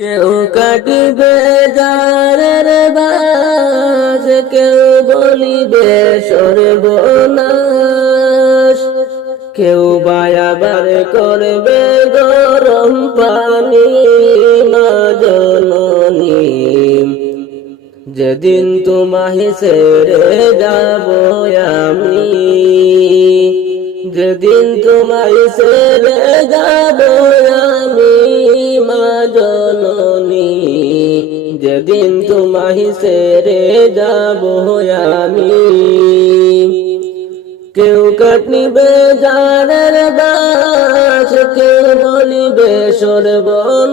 কেউ কাটিবে জারের বাস, কেউ বলিবে সর্বনাশ, কেউ বায়াবার করবে গরম পানি মা জননী। যেদিন তোমায় ছেড়ে যাব আমি, যেদিন তোমায় ছেড়ে যাব আমি মা জননী, যেদিন তোমায় ছেড়ে যাব আমি। কেউ কাটিবে জানের বাস, কেউ বলিবে সর্বনাশ,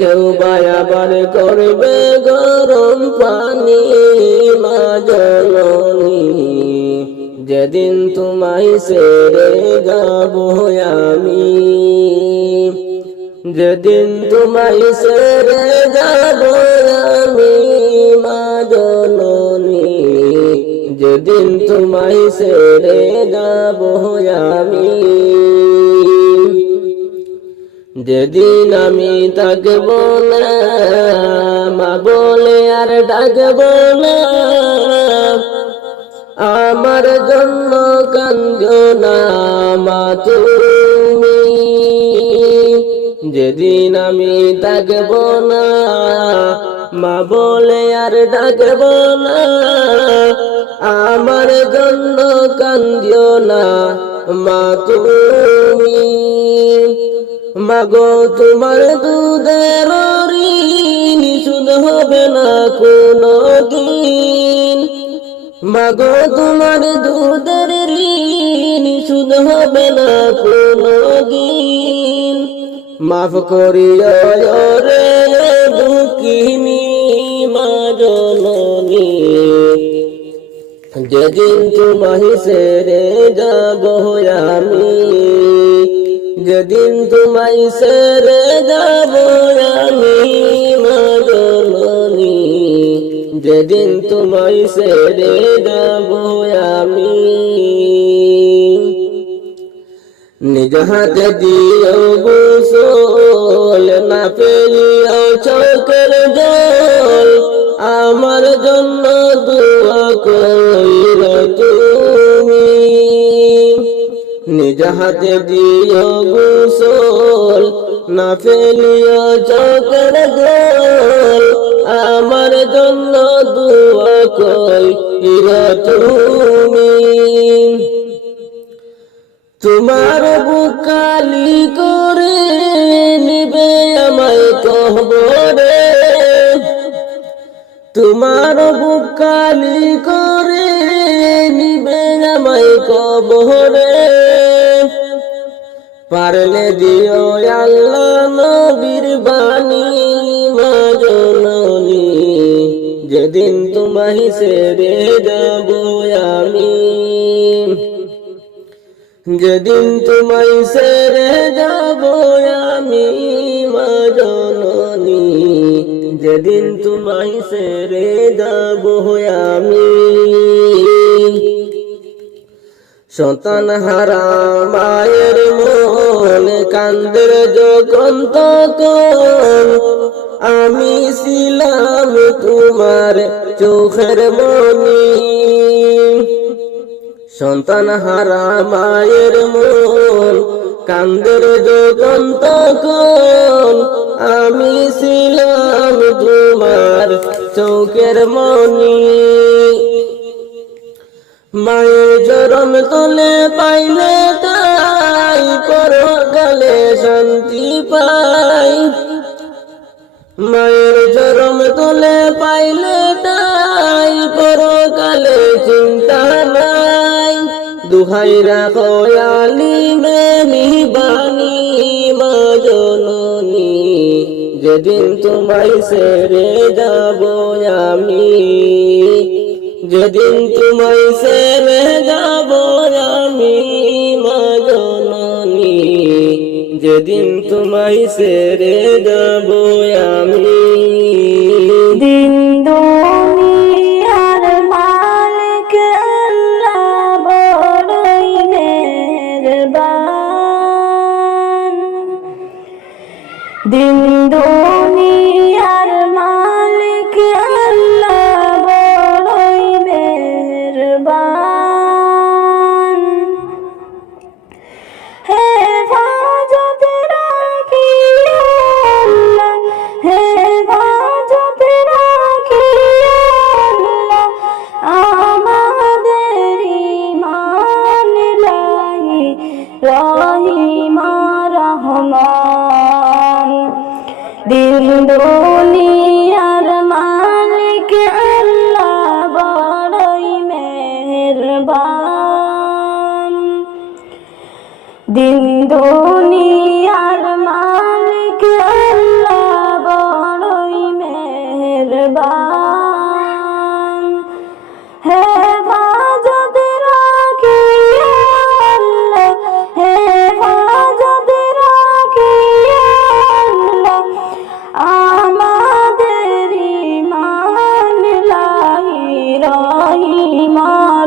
কেউ বায়াবার করবে গরম পানি মা জননী। যেদিন তোমায় ছেড়ে যাব আমি, যেদিন তোমায় ছেড়ে যাব আমি মা জননী, যেদিন তোমায় ছেড়ে যাব আমি। যেদিন আমি থাকব না মা বলে আর ডাকব না, আমার জন্য কাঁদো না মা তুমি। যেদিন আমি থাকব না মা বলে আর ডাকব না, আমার জন্য কাঁদিও না মা তুমি। মাগো তোমার দুধের ঋণ শোধ হবে না কোনো দিন, মাগো তোমার দুধের ঋণ শোধ হবে না কোনো দিন। মাফ করিও রে দুঃখিনী মা জননী, যেদিন তোমায় ছেড়ে যাব আমি, যেদিন তোমায় ছেড়ে যাব আমি মা জননী, যেদিন তোমায় ছেড়ে যাব আমি। নিজ হাতে দিও গোসল, না ফেলিও চোখের জল, আমার জন্য দোয়া কইরো তুমি। নিজ হাতে দিও গোসল, না ফেলিও চোখের জল, আমার জন্য দোয়া কইরো তুমি। তোমার বুকালি করে নিবে আমায় কবরে, তোমার বুকালি করে নিবে আমায় কবরে। পারলে দিও আল্লাহ নবীর বাণী মা জননী, যেদিন তোমায় ছেড়ে যাব আমি, যেদিন তোমায় ছেড়ে যাব আমি মা জননী, যেদিন তোমায় ছেড়ে যাব আমি। সন্তান হারা মায়ের মন কান্দের যখন তখন, আমি ছিলাম তোমার চোখের মনি। সন্তান হারা মায়ের মন কান্দের যখন তখন, আমি ছিলাম তোমার চোখের মনি। মায়ের চরণ তলে পাইলে তাই পরকালে শান্তি পাই, মায়ের চরণ তলে পাইলে তাই পরকালে চিন্তা নাই। দুহাই রাখো আলিমে নিবানি মা জননী, যেদিন তোমায় ছেড়ে যাব আমি, যেদিন তোমায় ছেড়ে যাব আমি মা জননী, যেদিন তোমায় ছেড়ে যাব আমি। দিন দুনিয়ার মালিক আল্লাহ বড়ই মেহেরবান, দিন দুনিয়ার মালিক আল্লাহ বড়ই মেহেরবান হেফাজত রাখি আল্লাহ হেফাজত রাখি আল্লাহ আমাদের ঈমান লাহি রহিম রহমান দিন দুনিয়ার মালিক আল্লাহ বড়ই মেহেরবান দিন দুনিয়ার মালিক আল্লাহ বড়ই মেহেরবান হেফাজত রাখি আল্লাহ হেফাজত রাখি আল্লাহ আমাদের ঈমান লাহি রহিম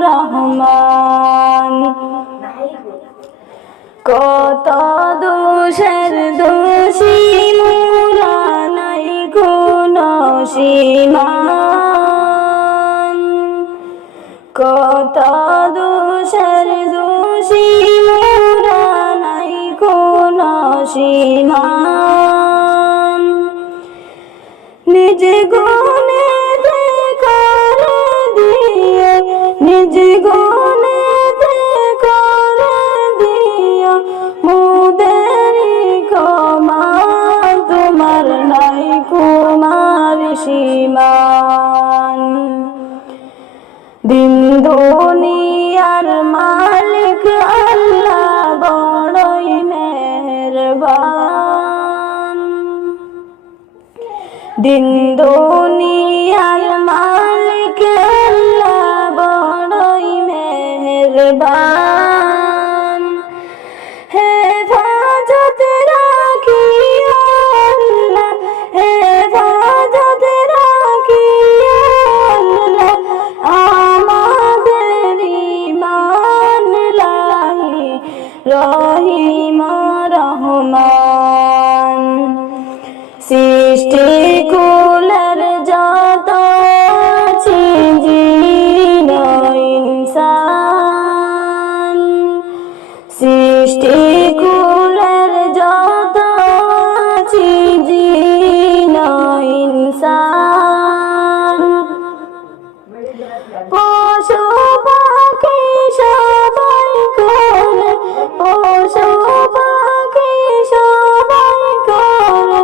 রহমান কত দোষের দোষী মোরা নাই কোনো সীমান কত দোষের দোষী মোরা নাই কোনো সীমান নিজ গুণে করে দিয়ে নিজ গুণে করে দিয়ে মুদেরি ক্ষমা তোমার নাই কুমার সীমান দিন দুনিয়ার মালিক আল্লাহ বড়ই মেহেরবান দিন দুনিয়ার মালিক আল্লাহ বড়ই মেহেরবান হেফাজত রাখি আল্লাহ হেফাজত রাখি আল্লাহ আমাদের ঈমান লাহি রহিম রহমান সৃষ্টি কুলের যত জিন ইনসান সৃষ্টি কুলের যত জিন ইনসান পশু পাখি সবাই করে পশু পাখি সবাই করে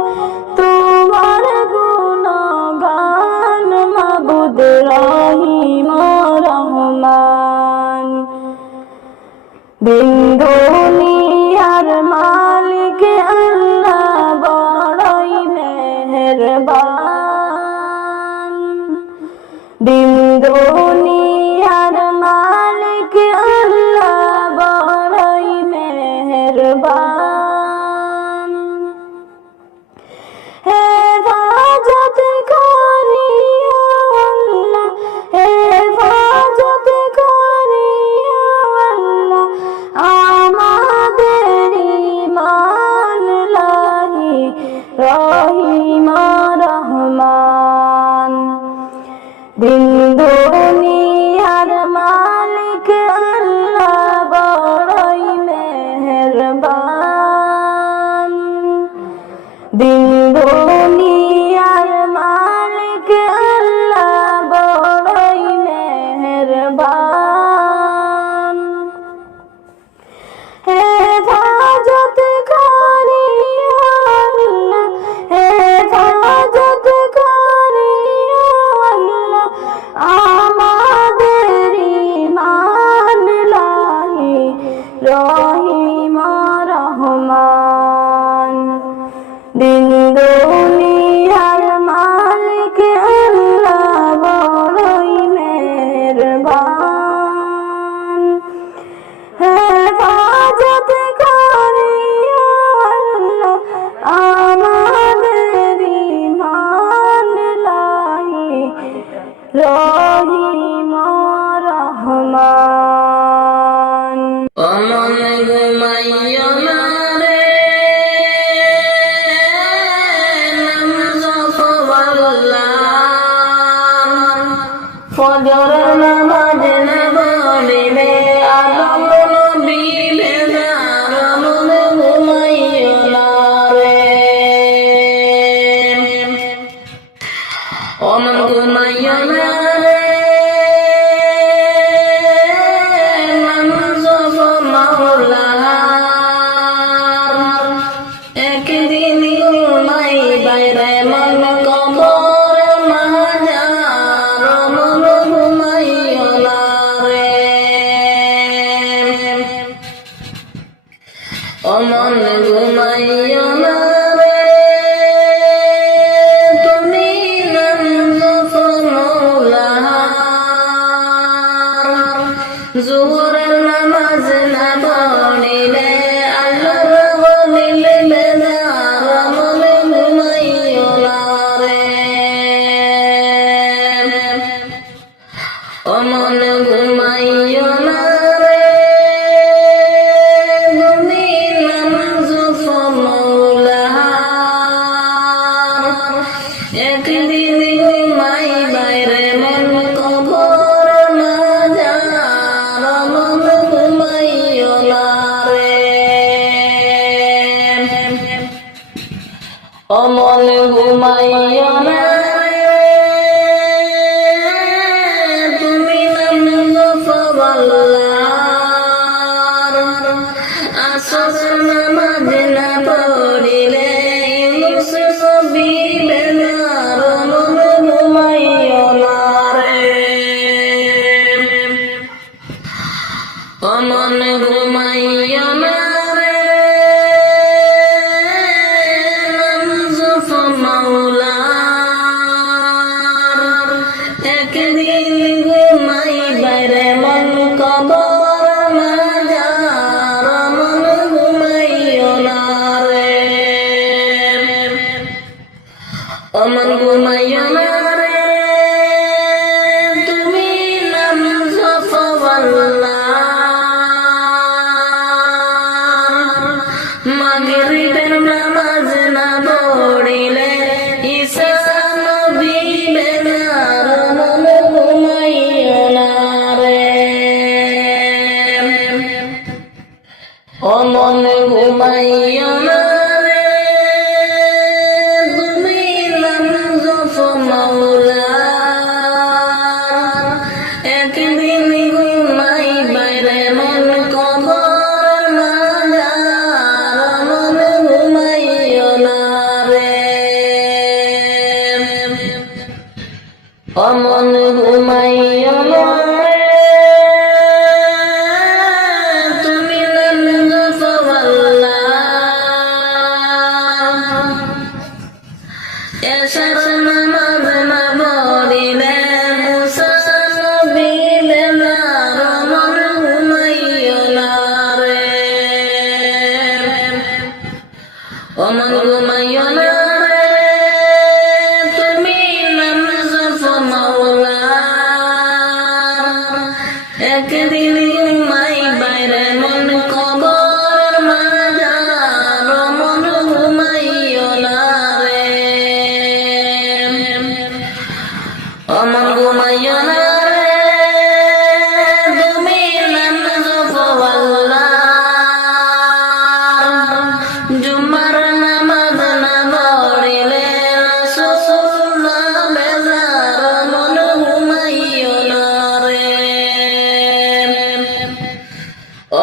তোমার গুণগান মাবুদ রহিম রহমান দিন দুনিয়ার মালিক আল্লাহ বড়ই মেহেরবান দিন দুনিয়ার মালিক আল্লাহ বড়ই মেহেরবান হেফাজত করি আল্লাহ হেফাজত করি আল্লাহ আমাদের ঈমান লাহি রহিম রহমান দিন দুনিয়ার মালিক আল্লাহ বড়ই মেহেরবান দিন দুনিয়ার মালিক আল্লাহ বড়ই মেহেরবান হেফাজত করি আল্লাহ হেফাজত করি আল্লাহ ফজরের নামাজ না পড়িলে আদম নবী বেজার মনে ঘুমাইও না রে অমন ঘুমাইও না রে মানুষ মাওলার একদিন ঘুমাই বাইরে মন কবর মাজার মন ঘুমাইও না রে অমন ঘুমাইও না রে তুমি নাম মৌলার জোহরের নামাজ না পড়িলে আল্লাহর বলিলে বেজার মনে ঘুমাইও না রে অমন ঘুমাইও না রে তুমি নামাজ মৌলার একদিন ঘুমাই বাইরে মন কবর মাজার মন ঘুমাইও না রে অমন ঘুমাইও না রে তুমি নাম আল্লাহর আসর নামাজ না পড়িলে ইউনুস নবী বেজার মন ঘুমাইও না রে অমন ঘুমাইও না রে নামজুফ মাওলার একদিন ঘুমাই বাইরে মন কবর মাজার মন ঘুমাইও না রে অমন ঘুমাইও না রে তুমি নামজুফ আল্লাহর মাগরিবের নামাজ না পড়িলে ঈসা নবী বেজার মন ঘুমাইও না রে অমন ঘুমাইও না রে তুমি নামজুফ মাওলার একদিন ঘুমাই বাইরে মন কবর মাজার মন ঘুমাইও না রে অমন ঘুমাইও না রে তুমি নামজুফ আল্লাহর এশার নামাজ না পড়িলে মুসা নবী বেজার মন ঘুমাইও না রে অমন ঘুমাইও না রে তুমি নামজুফ মাওলার একদিন ঘুমাই বাইরে মন কবর মাজার মন ঘুমাইও না রে অমন ঘুমাইও না রে তুমি নামজুফ আল্লাহর জুমার নামাজ না পড়িলে রাসূলুল্লাহ বেজার মন ঘুমাইও না রে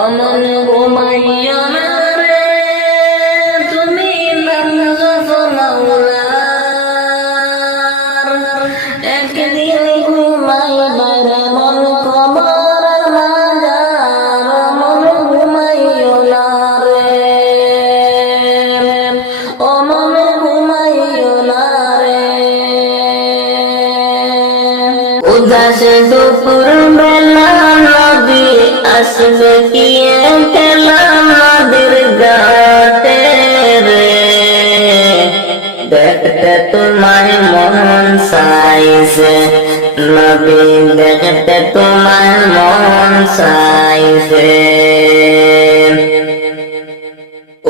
অমন ঘুমাইও না রে তুমি নামজুফ মাওলার একদিন ঘুমাই বাইরে মন কবর মাজার মন ঘুমাইও না রে অমন ঘুমাইও না রে উদাস দুপুর বেলা নবী আসবে কি একলা নদীর ঘাটে রে দেখতে তোমায় মন চাইছে নবী দেখতে তোমায় মন চাইছে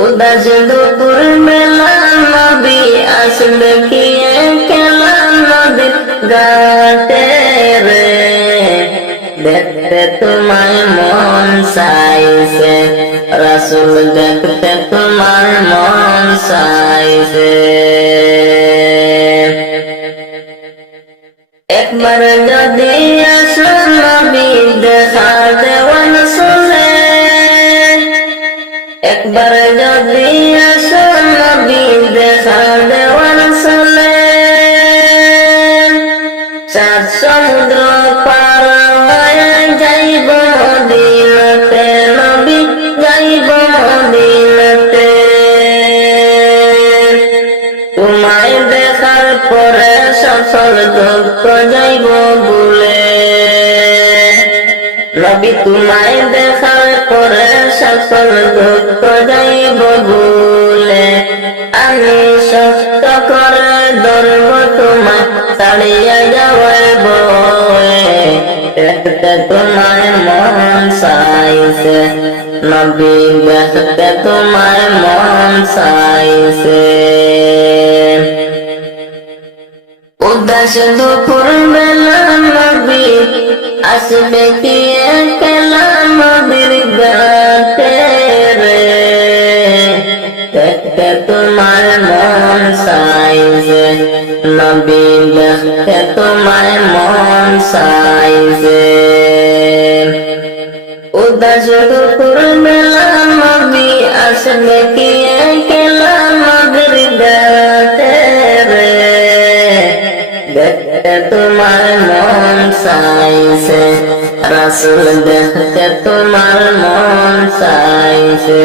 উদাস দুপুর বেলা নবী আসবে কি একলা নদীর ঘাটে রে চাইছে, রাসূল দেখতে তোমার মন চাইছে। একবার যদি আসো নবী দেখা দেওয়ান শুনে, একবার যদি আসো নবী দেখা দেওয়ান শুনে, চার সমুদ্র পার হয়ে যাইব মদিনাতে, নবী যাইব মদিনাতে। তোমায় দেখার পরে সকল দুঃখ যাইব ভুলে, নবী তোমায় দেখার পরে সকল দুঃখ যাইব ভুলে। আমি শক্ত করে ধরব তোমায়, ছাড়িয়া যাওয়ার ভয়ে, দেখতে তোমায় মন চাইছে, নবী দেখতে তোমায় মন চাইছে। উদাস দুপুর বেলা নবী আসবে কি একলা নদীর ঘাটে রে, দেখতে তোমার মন চাইছে, নবী দেখতে তোমার মন চাইছে। উদাস দুপুর বেলা নবী আসবে কি একলা নদীর ঘাটে রে, দেখতে তোমার মন চাইছে, রাসূল দেখতে তোমার মন চাইছে।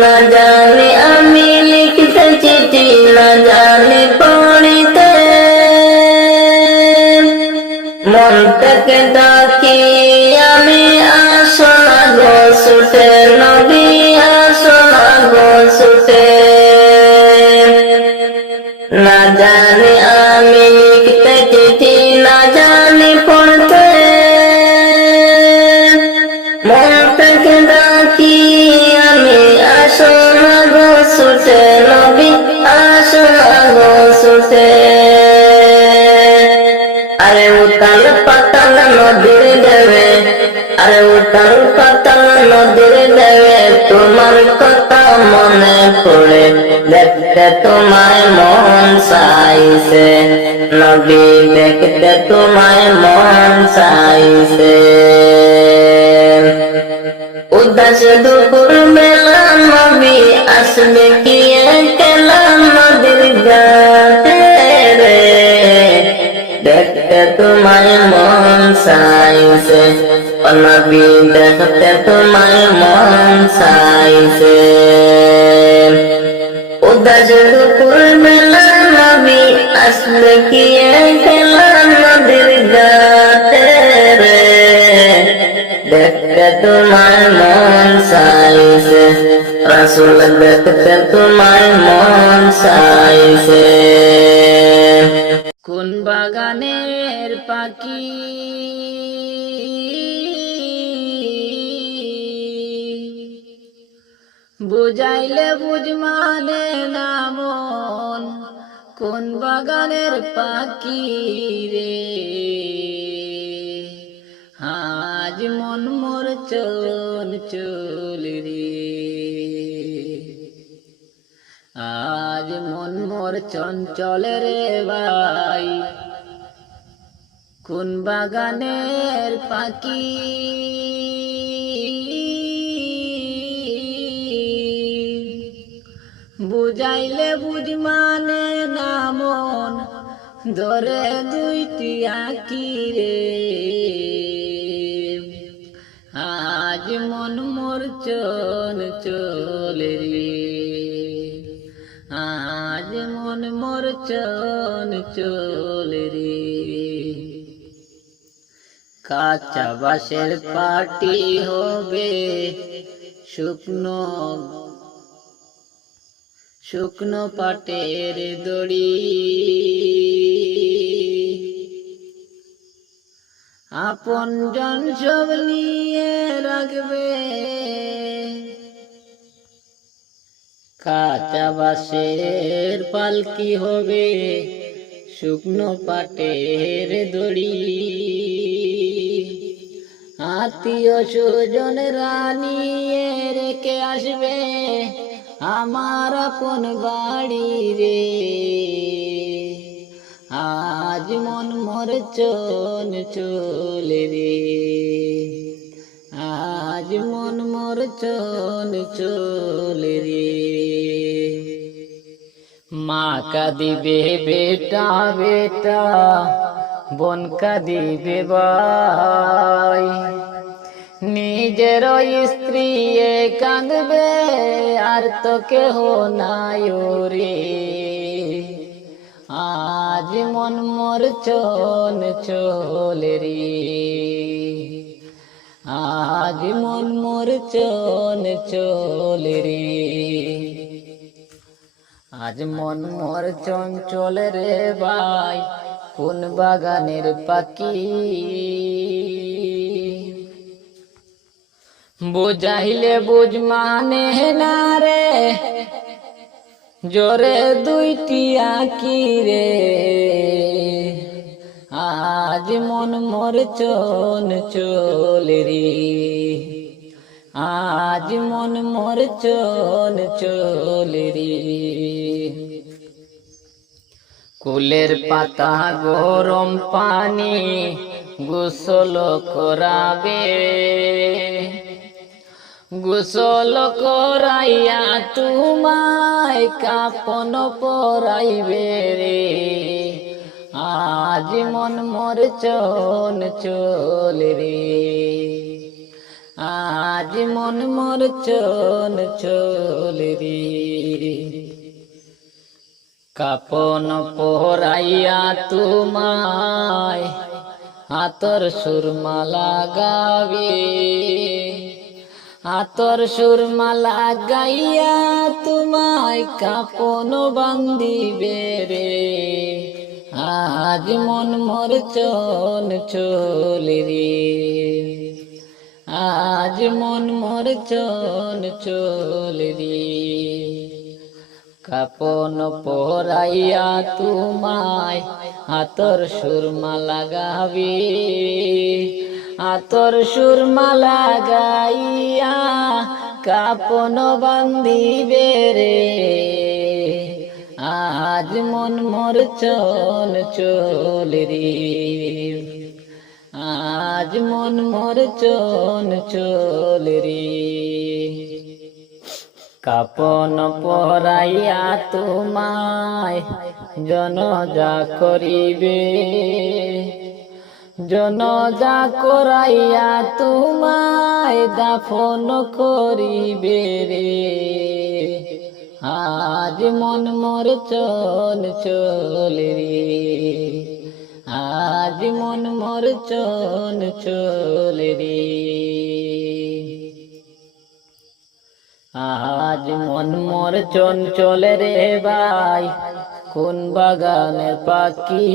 না জানি আমি লিখতে চিঠি, না জানি পড়িতে, মন থেকে ডাকি আমি আসো না গো ছুটে, নবী আসো না গো ছুটে। না জানি আমি লিখতে চিঠি, না জানি পড়তে, মন থেকে ডাকি আমি আসো না গো ছুটে, নবী আসো না গো ছুটে। আরে উতাল পাতাল নদীর দেবে, আরে উতাল পাতাল নদীর দেবে, তোমার কথা মনে পড়ে, দেখতে তোমায় মন চাইছে, নবী দেখতে তোমায় মন চাইছে। উদাস দুপুর বেলা নবী আসবে কি একলা নদীর ঘাটে রে, দেখতে তোমায় মন চাইছে, নবী দেখতে তোমায় মন চাইছে। উদাস দুপুর বেলা নবী আসবে কি একলা নদীর ঘাটে রে, দেখতে তোমায় মন চাইছে, রাসূল দেখতে তোমায় মন চাইছে। কোন বাগানের পাখি বুঝাইলে বুঝ মানে না মন, কোন বাগানের পাখি রে, আজ মন মোর চল চল রে, আজ মন মোর চঞ্চল রে ভাই, কোন বাগানের পাখি বুঝাইলে বুঝ মানে না মন, ধরে দুইটি আঁকি রে, আজ মন মোর চল চল রে, আজ মন মোর চল চল রে। কাঁচা বাঁশের পাটি হবে শুকনো শুকনো পাটের দড়ি, আপন জন সব নিয়ে রাখবে, কাঁচা বাঁশের পালকি হবে শুকনো পাটের দড়ি। আত্মীয় সুজন রানিয়ে রেখে আসবে আমার আপন বাড়ি রে। আজ মন মোর চন চলে রে, আজ মন মোর চন চলে রে। মা কাঁদিবে বেটা বেটা, বোন কাঁদিবে ভাই, নিজের স্ত্রী কাঁদবে আর তো কেহ নাই রে। আজ মন মোর চন চলে রে, আজ মন মোর চন চলে রে। আজ মন মোর চঞ্চল রে ভাই, কোন বাগানের পাখি, বুঝাইলে বুঝ মানে না রে, জোরে দুইটি আঁকি রে। আজ মন মোর চন চলে রে, আজ মন মোর চন চলে রে। কুলের পাতা গরম পানি গোসল করাবে, গোসল করাইয়া তোমায় কাপন পরাইবে রে। আজ মন মোর চন চলে রে, আজ মন মোর চন চলে রে। কাপন পরাইয়া তোমায় হাতর সুরমা লাগাবে, হাতর সুরমা লাগাইয়া তোমায় কাপন বান্ধিবে রে। আজ মন মোর চন চলে রে, আজ মন মোর চন চলে রে। কাপন পরাইয়া তোমায় হাতর সুরমা লাগাবে, হাতর সুরমা লাগাইয়া কাপন বান্ধিবে রে। আজ মন মোর চন চলে রে, আজ মন মোর চন চলে রে। কাপন পরাইয়া তোমায় জনজা করিবে, জনজা করাইয়া তোমায় দাফন করিবে রে। আজ মন মোর চন চলে রে, আজ মন মোর চন চলে রে। আজ মন মোর চঞ্চল রে ভাই, কোন বাগানের পাখি,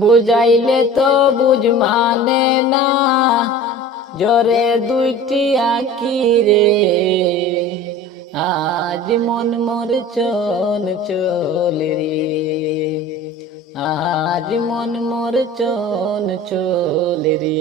বুঝাইলে তো বুঝ মানে না, জোরে দুইটি আঁকি রে। আজ মন মোর চন চলে রে, আজ মন মোর চন চলে রে।